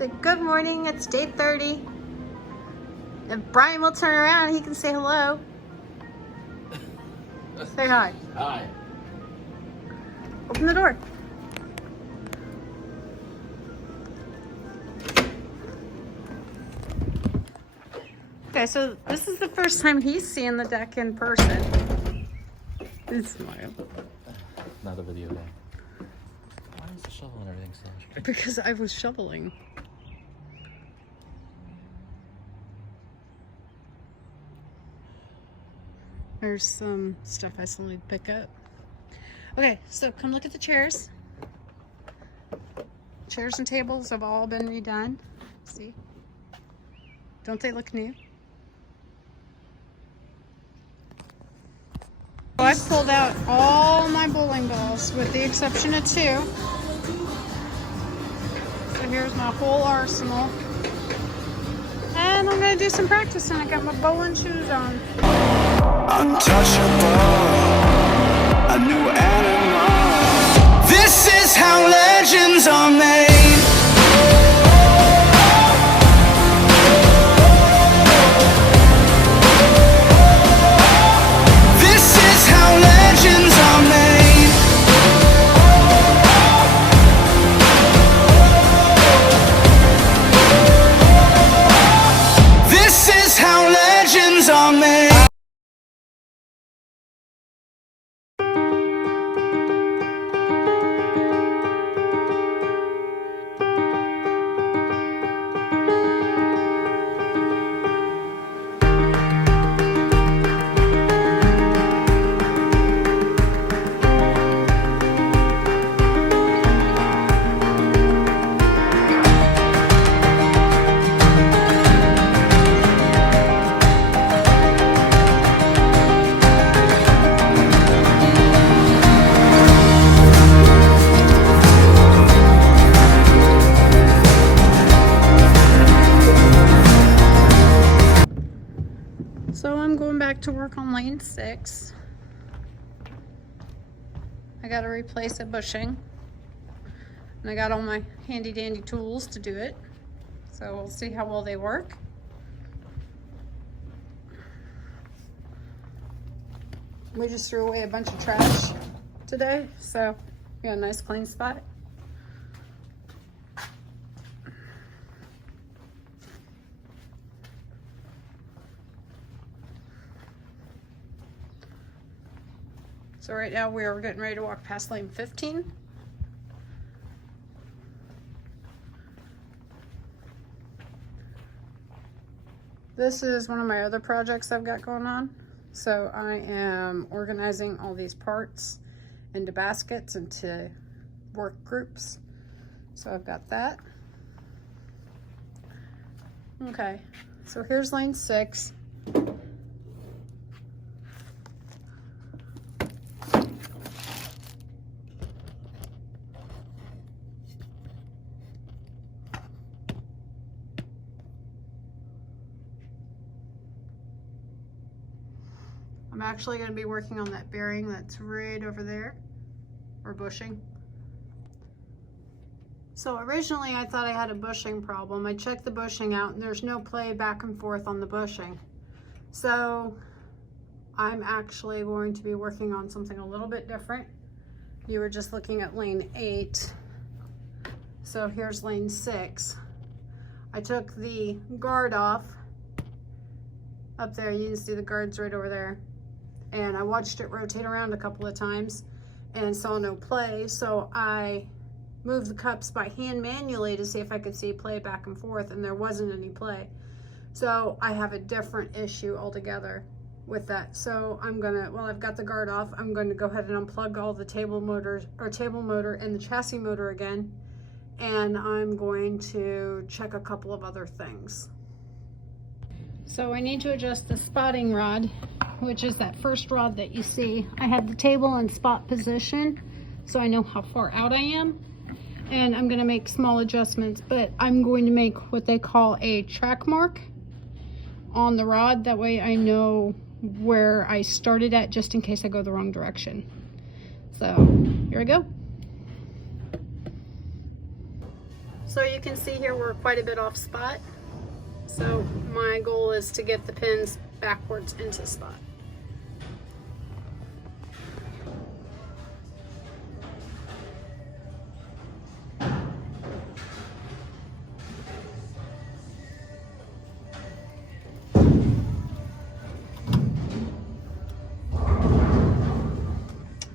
Say good morning, it's day 30. If Brian will turn around, he can say hello. Say hi. Hi. Open the door. Okay, so this is the first time he's seeing the deck in person. He's smiling. Not a video game. Why is the shovel and everything still straight? Because I was shoveling. There's some stuff I still need to pick up. Okay, so come look at the chairs. Chairs and tables have all been redone. See? Don't they look new? So I pulled out all my bowling balls with the exception of 2. So here's my whole arsenal. And I'm gonna do some practicing. I got my bowling shoes on. Untouchable, a new animal. This is how legends are made. This is how legends are made. This is how legends are made. So I'm going back to work on lane 6. I got to replace a bushing. And I got all my handy dandy tools to do it. So we'll see how well they work. We just threw away a bunch of trash today, so we got a nice clean spot. So right now we are getting ready to walk past lane 15. This is one of my other projects I've got going on. So I am organizing all these parts into baskets, into work groups. So I've got that. Okay, so here's lane 6. I'm actually going to be working on that bearing that's right over there, or bushing. So originally I thought I had a bushing problem. I checked the bushing out and there's no play back and forth on the bushing. So I'm actually going to be working on something a little bit different. You were just looking at lane 8. So here's lane 6. I took the guard off. Up there, you can see the guards right over there. And I watched it rotate around a couple of times and saw no play, so I moved the cups by hand manually to see if I could see play back and forth, and there wasn't any play. So I have a different issue altogether with that. So I'm gonna, while I've got the guard off, I'm going to go ahead and unplug all the table motor and the chassis motor again, and I'm going to check a couple of other things. So I need to adjust the spotting rod, which is that first rod that you see. I have the table in spot position, so I know how far out I am. And I'm gonna make small adjustments, but I'm going to make what they call a track mark on the rod. That way I know where I started at, just in case I go the wrong direction. So here I go. So you can see here we're quite a bit off spot. So my goal is to get the pins backwards into spot.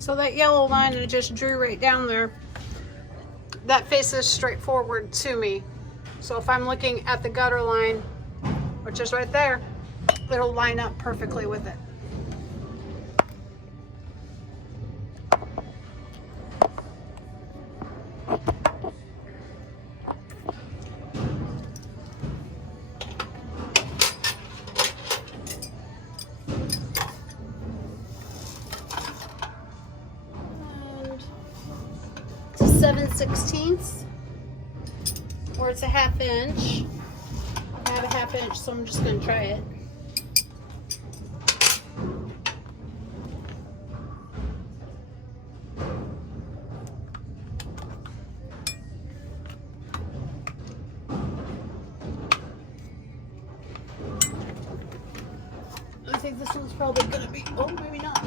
So that yellow line I just drew right down there, that faces straight forward to me. So if I'm looking at the gutter line, which is right there, it'll line up perfectly with it. And it's 7/16, or it's a 1/2 inch. I have a 1/2 inch, so I'm just going to try it. I think this one's probably going to be, oh, maybe not.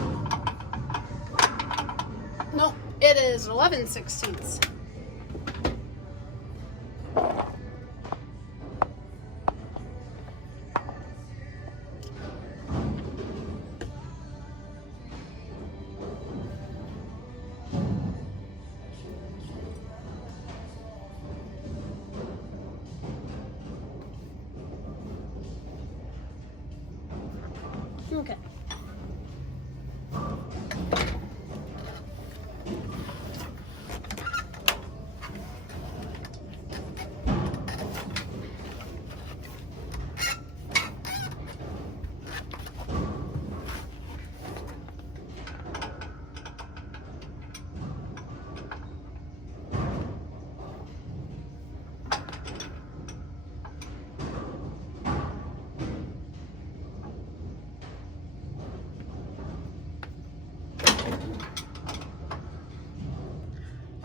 Nope, it is 11/16. Okay.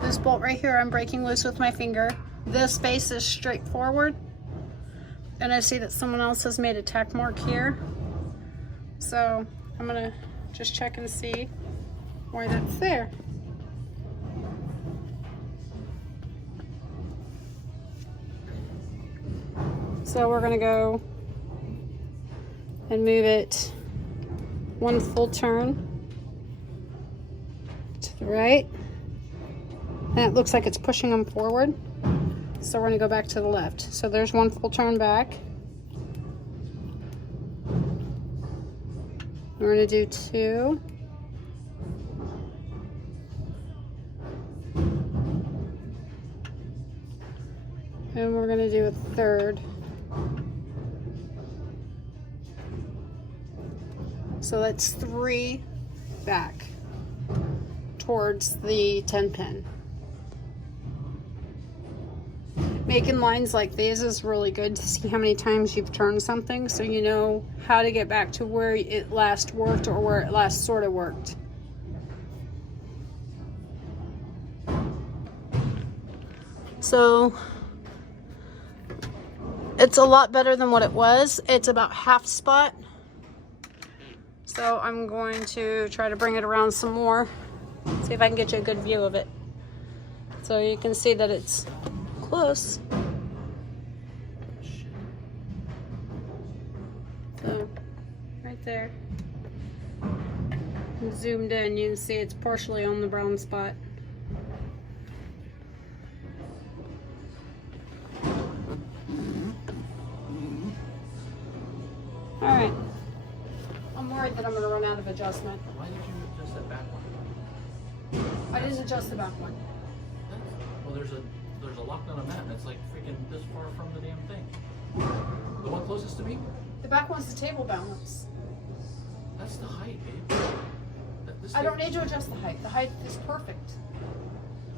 This bolt right here I'm breaking loose with my finger. This face is straight forward, and I see that someone else has made a tack mark here, so I'm gonna just check and see why that's there. So we're gonna go and move it 1 full turn to the right. And it looks like it's pushing them forward. So we're gonna go back to the left. So there's 1 full turn back. We're gonna do 2. And we're gonna do a 3rd. So that's 3 back towards the 10 pin. Making lines like these is really good to see how many times you've turned something, so you know how to get back to where it last worked or where it last sort of worked. So it's a lot better than what it was. It's about half spot. So I'm going to try to bring it around some more. See if I can get you a good view of it. So you can see that it's close. So right there. And zoomed in, you can see it's partially on the brown spot. Alright. I'm worried that I'm going to run out of adjustment. Why did you adjust that back one? I didn't adjust the back one. Well, there's a lock on a mat, and it's like freaking this far from the damn thing. The one closest to me? The back one's the table balance. That's the height, babe. I don't need to adjust the height. The height is perfect.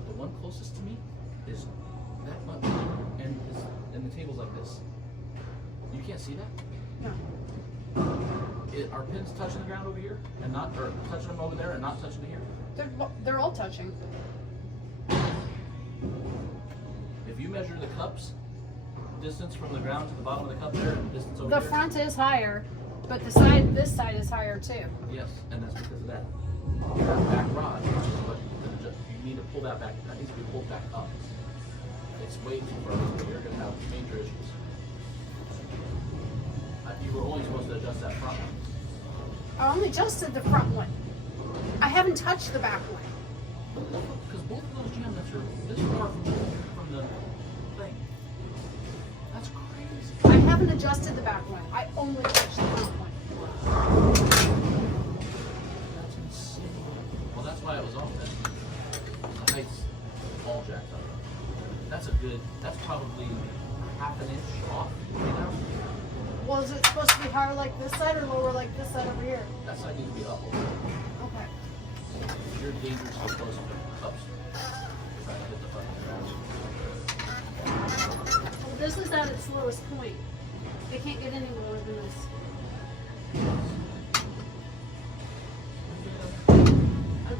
The one closest to me is that much, and the table's like this. You can't see that? No. Are pins touching the ground over here, and not, or touching them over there, and not touching it here? They're all touching. If If you measure the cups, distance from the ground to the bottom of the cup there, distance over The here. front is higher, but the side, this side is higher too. Yes, and that's because of that. That back rod, which is what you need to pull that back. That needs to be pulled back up. It's way too far. You're going to have major issues. You were only supposed to adjust that front one. I only adjusted the front one. I haven't touched the back one. Because both of those jam nuts are this far from the thing. That's crazy. I haven't adjusted the back one. I only touched the front one. That's insane. Well, that's why it was off then. The height's all jacked up. That's probably half an inch off right now. Well, is it supposed to be higher like this side or lower like this side over here? That side needs to be up a little. Okay. You're dangerously close to the cups. You're trying to hit the fucking ground. Well, this is at its lowest point. It can't get any lower than this. I'm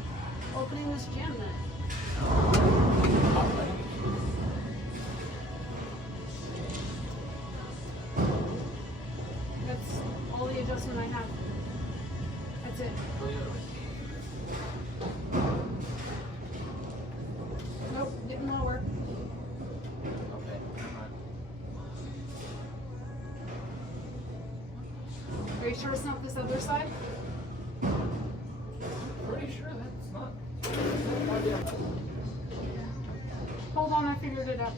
opening this jam nut. That's all the adjustment I have. That's it. Go the other way. Nope, getting lower. Okay. Are you sure it's not this other side? Pretty sure that's not. Hold on, I figured it out.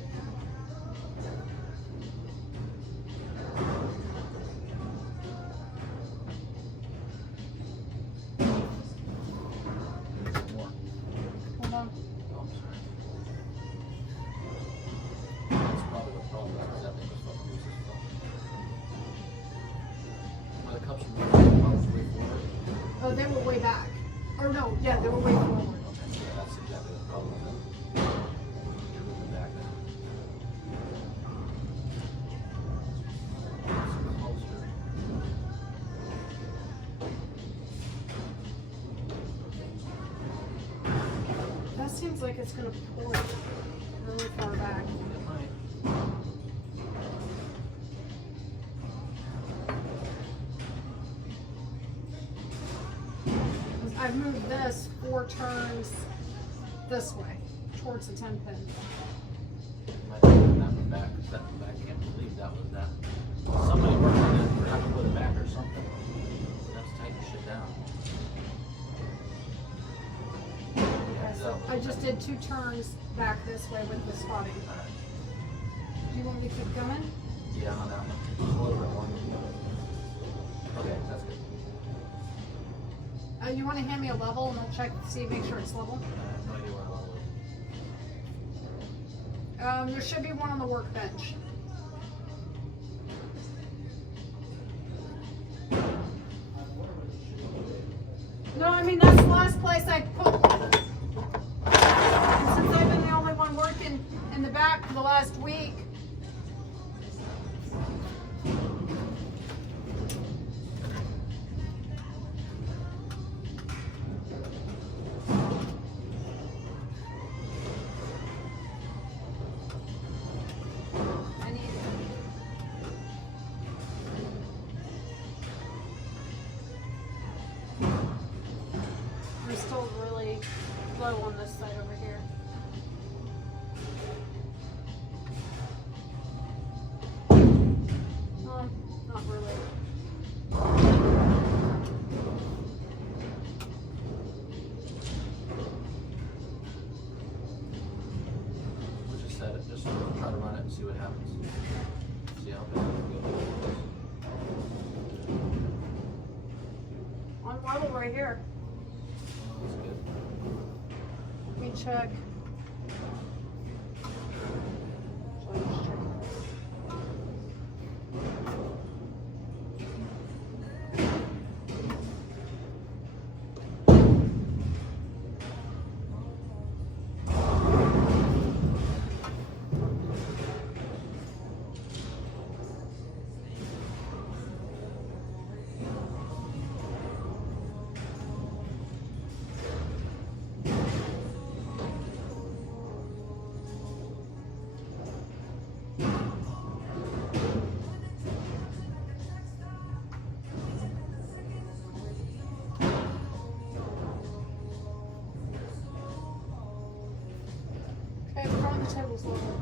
More. Hold on. Oh, I'm sorry. That's probably the problem. Is that thing was fucking loose as fuck. Are the cups way forward? Oh, they were way back. Or no, yeah, they were way forward. Okay, yeah, that's exactly the problem. You're moving back then. It's closer. That seems like it's gonna pour really far back. It might. I've moved this 4 turns this way, towards the 10 pin. You might have to put that one back. I can't believe that was that. Somebody worked on that or have to put it back or something. That's tighten shit down. Okay, so I just did 2 turns back this way with the spotting. Alright. Do you want me to keep going? Yeah, on that one. Just a little bit more. Okay, that's good. You want to hand me a level and I'll check to see, make sure it's level? I have no idea where I was. There should be one on the workbench. No, I mean, that's the last place I put. And since I've been the only one working in the back for the last week. I need We're still really low on this side over here. Not really. We'll just set it, just try to run it and see what happens. See how bad it goes. On level right here. That's good. Let me check. So I just check. table's level.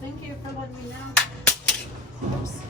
Thank you for letting me know. Oops.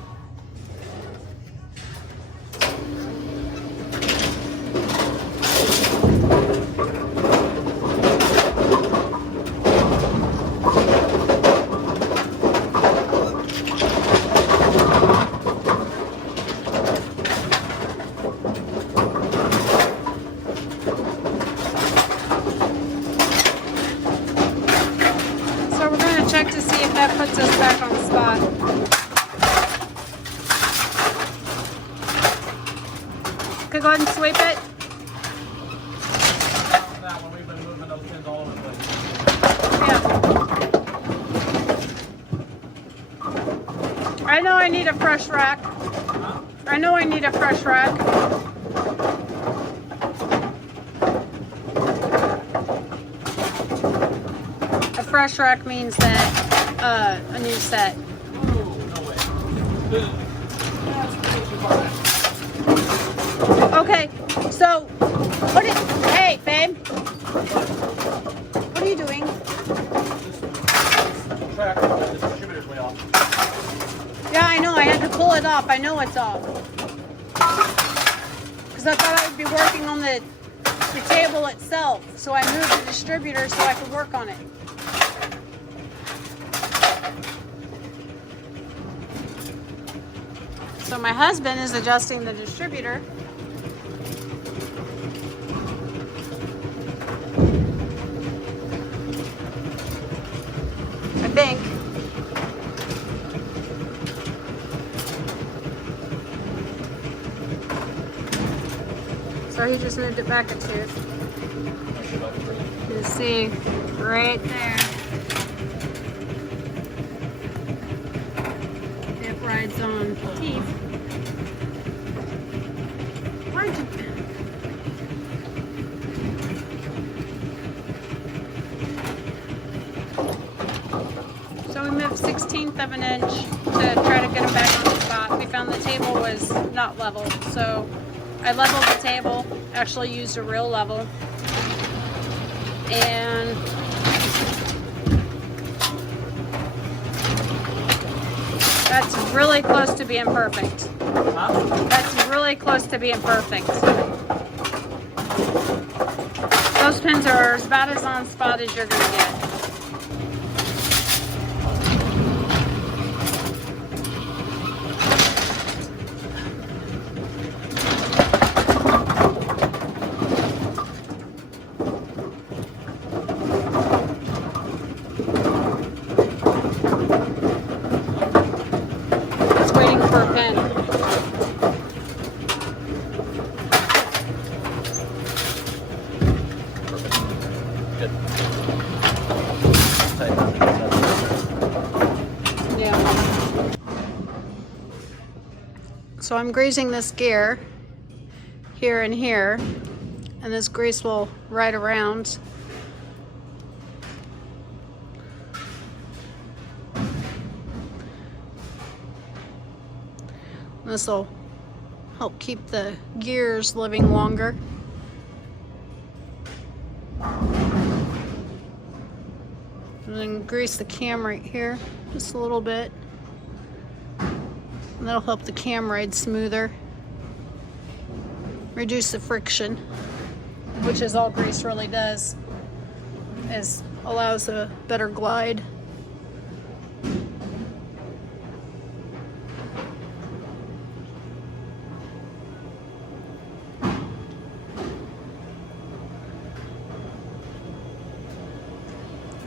So we're going to check to see if that puts us back on the spot. Okay, go ahead and sweep it. That one, we've been moving those pins all over the place. Yeah. I know I need a fresh rack. I know I need a fresh rack. A fresh rack means that a new set. Oh, no way. That's crazy. Okay, so what is, hey babe, what are you doing? This track, the distributor's way off. Yeah, I know, I had to pull it off. I know it's off. Because I thought I would be working on the table itself. So I moved the distributor so I could work on it. So my husband is adjusting the distributor. I think. So he just moved it back a tooth. You see right there. It rides on teeth. Why'd you... So we moved 1/16 of an inch to try to get him back on the spot. We found the table was not level, so I leveled the table, actually used a real level, and that's really close to being perfect. Huh? That's really close to being perfect. Those pins are about as on spot as you're gonna get. Just waiting for a pin. Good. Yeah. So I'm greasing this gear here and here, and this grease will ride around. This will help keep the gears living longer. And then grease the cam right here, just a little bit. And that'll help the cam ride smoother. Reduce the friction, which is all grease really does, is allows a better glide.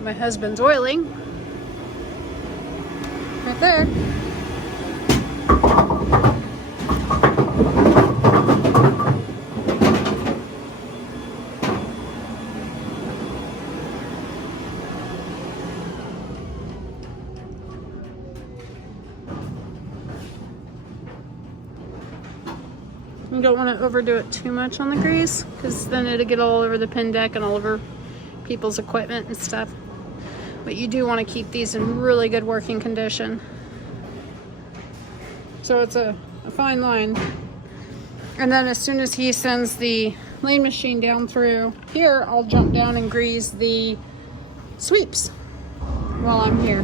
My husband's oiling right there. You don't want to overdo it too much on the grease, because then it'll get all over the pin deck and all over people's equipment and stuff. But you do want to keep these in really good working condition. So it's a fine line. And then as soon as he sends the lane machine down through here, I'll jump down and grease the sweeps while I'm here.